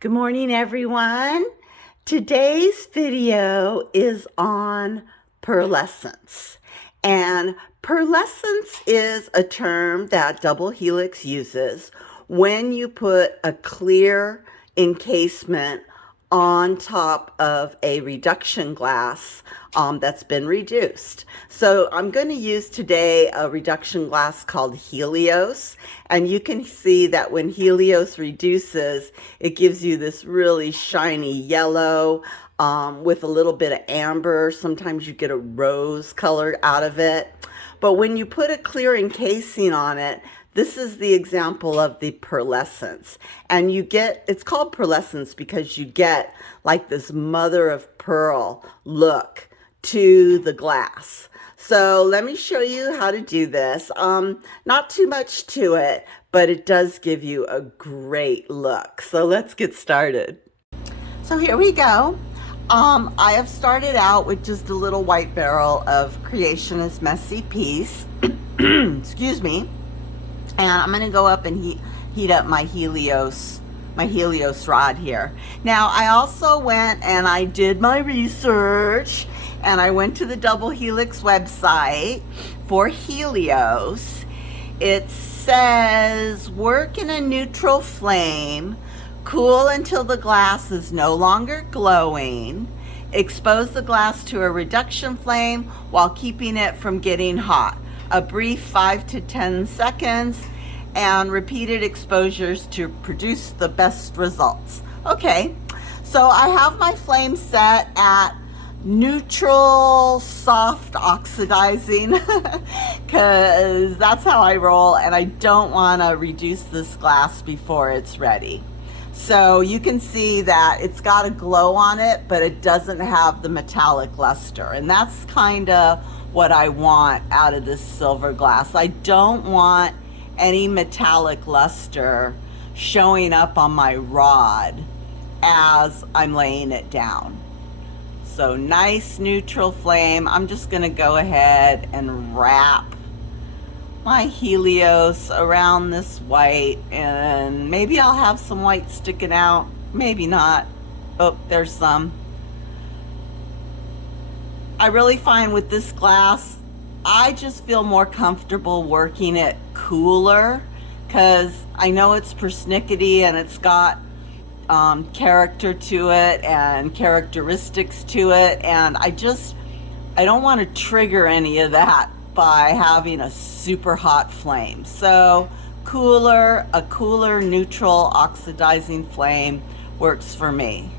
Good morning, everyone. Today's video is on pearlescence. And pearlescence is a term that Double Helix uses when you put a clear encasement on top of a reduction glass that's been reduced. So I'm going to use today a reduction glass called Helios, and you can see that when Helios reduces, it gives you this really shiny yellow with a little bit of amber. Sometimes you get a rose color out of it. But when you put a clear encasing on it, this is the example of the pearlescence. And you get, it's called pearlescence because you get like this mother of pearl look to the glass. So let me show you how to do this. Not too much to it, but it does give you a great look. So let's get started. So here we go. I have started out with just a little white barrel of Creation is Messy piece. Excuse me. And I'm going to go up and heat up my Helios rod here. Now, I also went and I did my research, and I went to the Double Helix website for Helios. It says, work in a neutral flame, cool until the glass is no longer glowing, expose the glass to a reduction flame while keeping it from getting hot. A brief 5 to 10 seconds, and repeated exposures to produce the best results. Okay, so I have my flame set at neutral soft oxidizing because that's how I roll, and I don't want to reduce this glass before it's ready. So you can see that it's got a glow on it, but it doesn't have the metallic luster, and that's kind of what I want out of this silver glass. I don't want any metallic luster showing up on my rod as I'm laying it down. So nice neutral flame. I'm just going to go ahead and wrap my Helios around this white, and maybe I'll have some white sticking out, maybe not. Oh, there's some. I really find with this glass, I just feel more comfortable working it cooler because I know it's persnickety and it's got character to it and characteristics to it, and I don't want to trigger any of that by having a super hot flame. So a cooler neutral oxidizing flame works for me.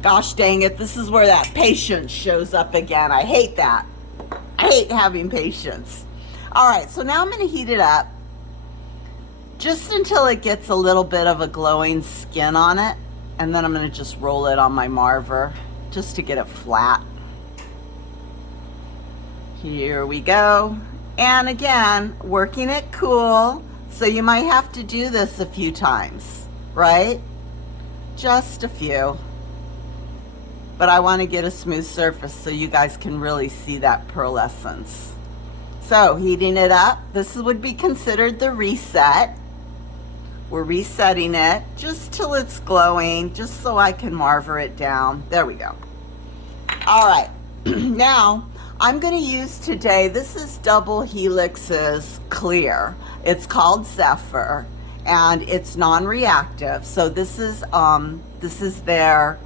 Gosh dang it, this is where that patience shows up again. I hate that. I hate having patience. All right, so now I'm going to heat it up just until it gets a little bit of a glowing skin on it, and then I'm going to just roll it on my marver just to get it flat. Here we go. And again, working it cool, so you might have to do this a few times, right? Just a few. But I want to get a smooth surface so you guys can really see that pearlescence. So heating it up, this would be considered the reset. We're resetting it just till it's glowing, just so I can marver it down. There we go. All right, now I'm going to use today, this is Double Helix's clear. It's called Zephyr, and it's non-reactive. So this is their,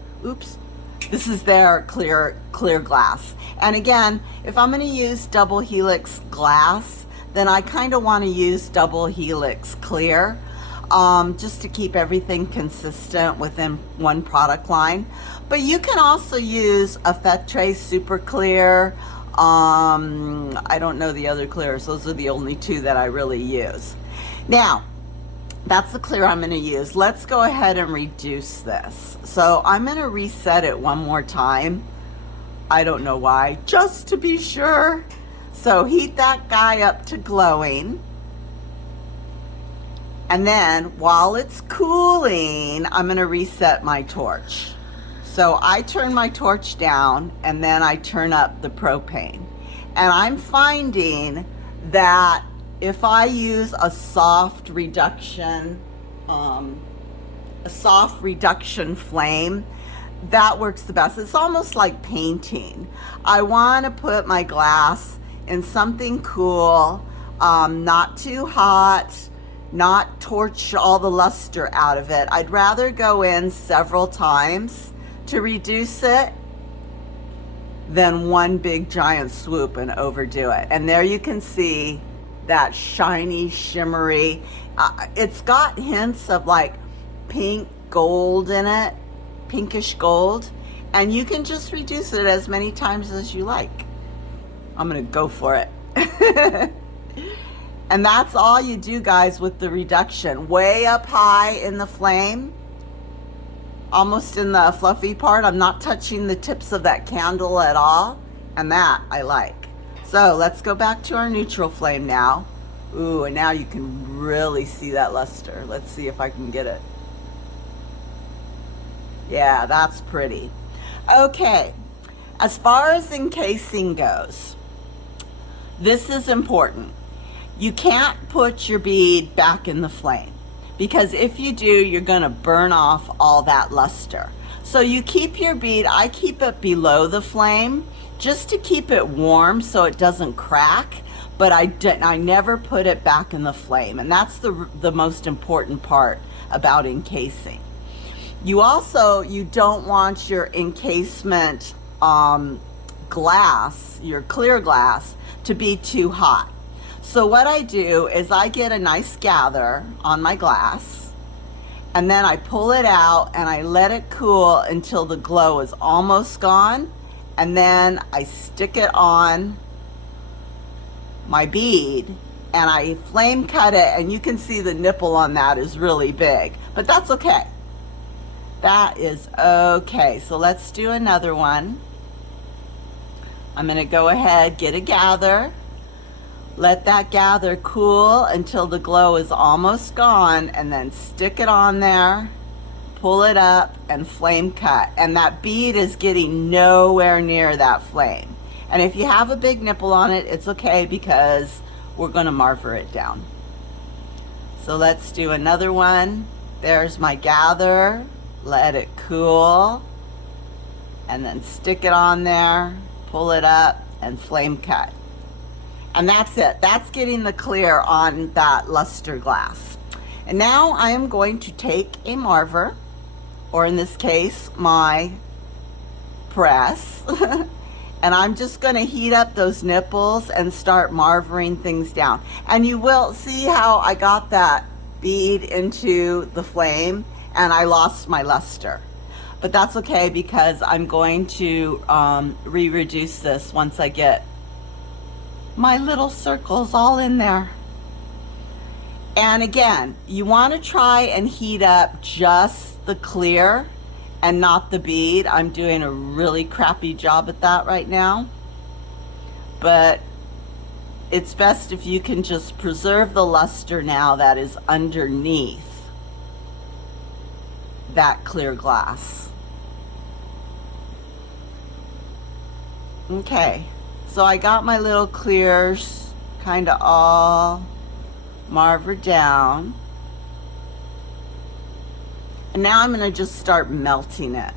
this is their clear glass. And again, if I'm going to use Double Helix glass, then I kind of want to use Double Helix clear, just to keep everything consistent within one product line. But you can also use a Fetre Super Clear. I don't know the other clears. Those are the only two that I really use. Now, that's the clear I'm going to use. Let's go ahead and reduce this. So I'm going to reset it one more time. I don't know why, just to be sure. So heat that guy up to glowing. And then while it's cooling, I'm going to reset my torch. So I turn my torch down, and then I turn up the propane. And I'm finding that if I use a soft reduction a soft reduction flame, that works the best. It's almost like painting. I want to put my glass in something cool, not too hot, not torch all the luster out of it. I'd rather go in several times to reduce it than one big giant swoop and overdo it. And there you can see that shiny, shimmery, it's got hints of like pink gold in it, pinkish gold, and you can just reduce it as many times as you like. I'm gonna go for it. And that's all you do, guys, with the reduction. Way up high in the flame, almost in the fluffy part. I'm not touching the tips of that candle at all, and that I like. So let's go back to our neutral flame now. Ooh, and now you can really see that luster. Let's see if I can get it. Yeah, that's pretty. Okay, as far as encasing goes, this is important. You can't put your bead back in the flame, because if you do, you're gonna burn off all that luster. So you keep your bead, I keep it below the flame just to keep it warm so it doesn't crack, but I never put it back in the flame, and that's the most important part about encasing. You don't want your encasement glass, your clear glass, to be too hot. So what I do is I get a nice gather on my glass, and then I pull it out and I let it cool until the glow is almost gone, and then I stick it on my bead and I flame cut it, and you can see the nipple on that is really big, but that's okay. That is okay. So let's do another one. I'm gonna go ahead, get a gather, let that gather cool until the glow is almost gone, and then stick it on there, pull it up, and flame cut. And that bead is getting nowhere near that flame. And if you have a big nipple on it, it's okay, because we're gonna marver it down. So let's do another one. There's my gather, let it cool, and then stick it on there, pull it up, and flame cut. And that's it. That's getting the clear on that luster glass. And now I am going to take a marver, or in this case, my press, and I'm just going to heat up those nipples and start marvering things down. And you will see how I got that bead into the flame and I lost my luster. But that's okay, because I'm going to re-reduce this once I get my little circles all in there. And again, you want to try and heat up just the clear and not the bead. I'm doing a really crappy job at that right now, but it's best if you can just preserve the luster now that is underneath that clear glass. Okay, so I got my little clears kind of all marvered down. And now I'm going to just start melting it.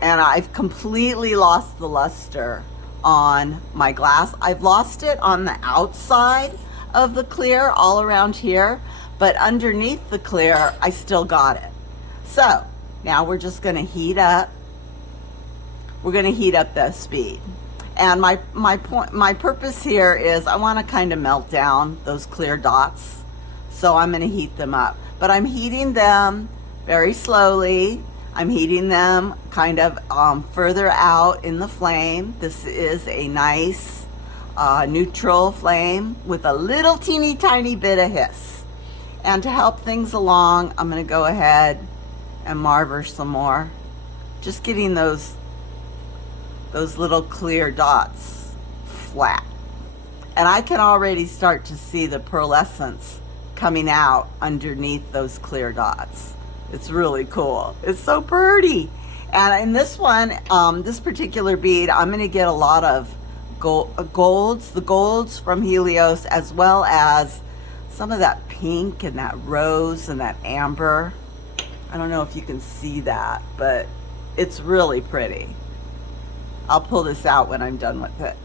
And I've completely lost the luster on my glass. I've lost it on the outside of the clear, all around here, but underneath the clear, I still got it. So now we're just going to heat up. We're going to heat up this bead. And my purpose here is I want to kind of melt down those clear dots. So I'm going to heat them up. But I'm heating them very slowly. I'm heating them kind of further out in the flame. This is a nice neutral flame with a little teeny tiny bit of hiss. And to help things along, I'm going to go ahead and marver some more. Just getting those little clear dots flat. And I can already start to see the pearlescence coming out underneath those clear dots. It's really cool. It's so pretty. And in this one, this particular bead, I'm going to get a lot of golds, the golds from Helios, as well as some of that pink and that rose and that amber. I don't know if you can see that, but it's really pretty. I'll pull this out when I'm done with it.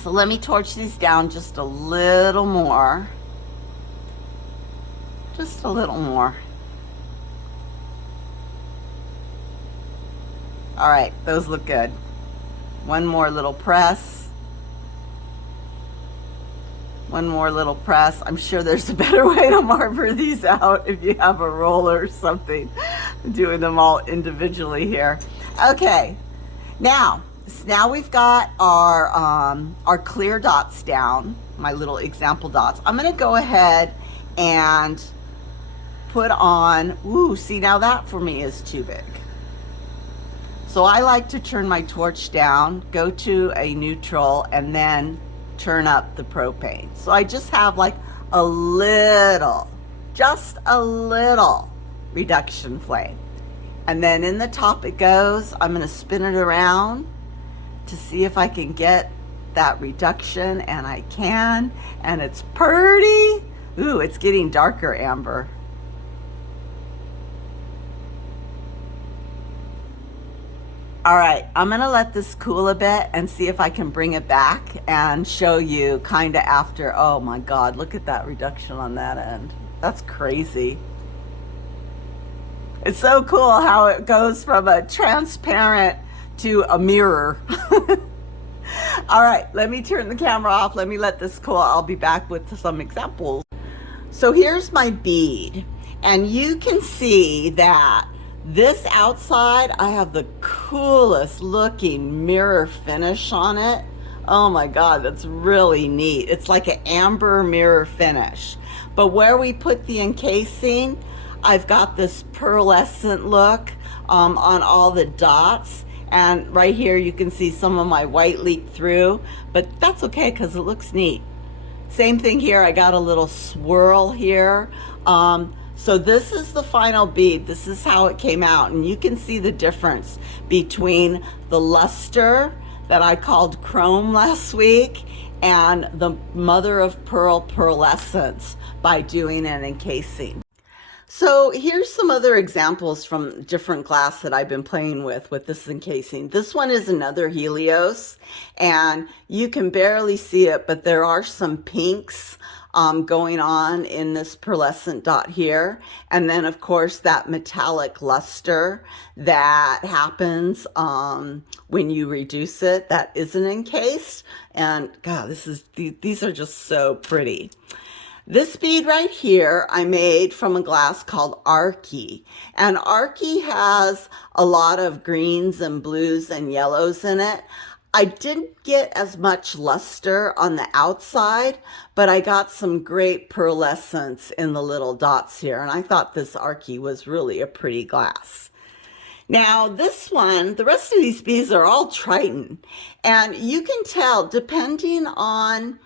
So let me torch these down just a little more. Just a little more. All right, those look good. One more little press. One more little press. I'm sure there's a better way to marker these out if you have a roller or something. I'm doing them all individually here. Okay, now we've got our clear dots down, my little example dots. I'm gonna go ahead and put on, ooh, see, now that for me is too big. So I like to turn my torch down, go to a neutral, and then turn up the propane. So I just have like a little, just a little reduction flame. And then in the top it goes. I'm gonna spin it around to see if I can get that reduction, and I can, and it's pretty. Ooh, it's getting darker amber. All right, I'm gonna let this cool a bit and see if I can bring it back and show you kind of after. Oh my God, look at that reduction on that end. That's crazy. It's so cool how it goes from a transparent to a mirror. All right, let me turn the camera off. Let me let this cool. I'll be back with some examples. So here's my bead, and you can see that this outside, I have the coolest looking mirror finish on it. Oh my God, that's really neat. It's like an amber mirror finish. But where we put the encasing, I've got this pearlescent look on all the dots. And right here you can see some of my white leak through, but that's okay because it looks neat. Same thing here, I got a little swirl here. So this is the final bead. This is how it came out. And you can see the difference between the luster that I called chrome last week and the mother of pearl pearlescence by doing an encasing. So here's some other examples from different glass that I've been playing with this encasing. This one is another Helios, and you can barely see it, but there are some pinks going on in this pearlescent dot here. And then of course that metallic luster that happens when you reduce it, that isn't encased. And God, these are just so pretty. This bead right here I made from a glass called Arky. And Arky has a lot of greens and blues and yellows in it. I didn't get as much luster on the outside, but I got some great pearlescence in the little dots here. And I thought this Arky was really a pretty glass. Now this one, the rest of these beads are all Triton. And you can tell, depending on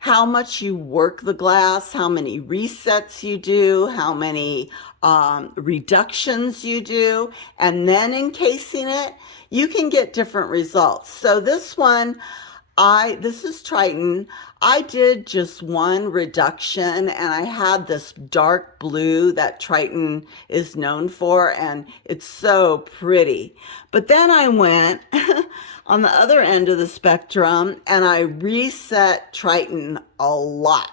how much you work the glass, how many resets you do, how many reductions you do, and then encasing it, you can get different results. So this one, this is Triton. I did just one reduction, and I had this dark blue that Triton is known for, and it's so pretty. But then I went on the other end of the spectrum, and I reset Triton a lot.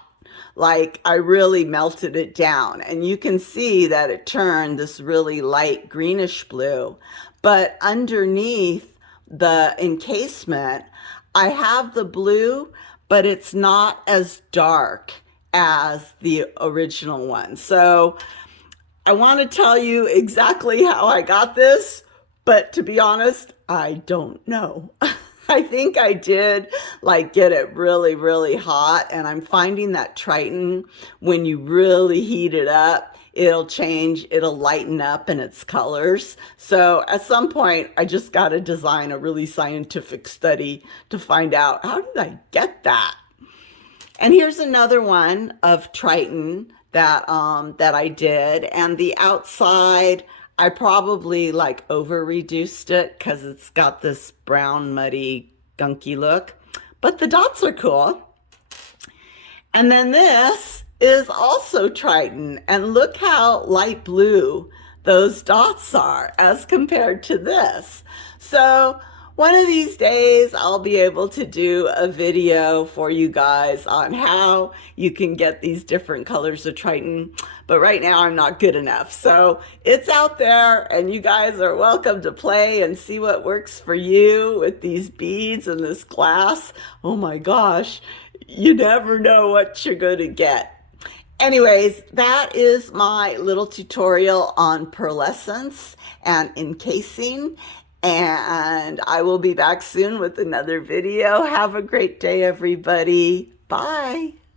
Like I really melted it down, and you can see that it turned this really light greenish blue. But underneath the encasement, I have the blue, but it's not as dark as the original one. So I want to tell you exactly how I got this, but to be honest, I don't know. I think I did like get it really, really hot, and I'm finding that Triton, when you really heat it up, it'll change, it'll lighten up in its colors. So at some point, I just got to design a really scientific study to find out, how did I get that? And here's another one of Triton that I did, and the outside, I probably like over reduced it because it's got this brown, muddy, gunky look, but the dots are cool. And then this is also Triton, and look how light blue those dots are as compared to this. So one of these days I'll be able to do a video for you guys on how you can get these different colors of Triton, but right now I'm not good enough. So it's out there and you guys are welcome to play and see what works for you with these beads and this glass. Oh my gosh, you never know what you're going to get. Anyways, that is my little tutorial on pearlescence and encasing, and I will be back soon with another video. Have a great day, everybody. Bye.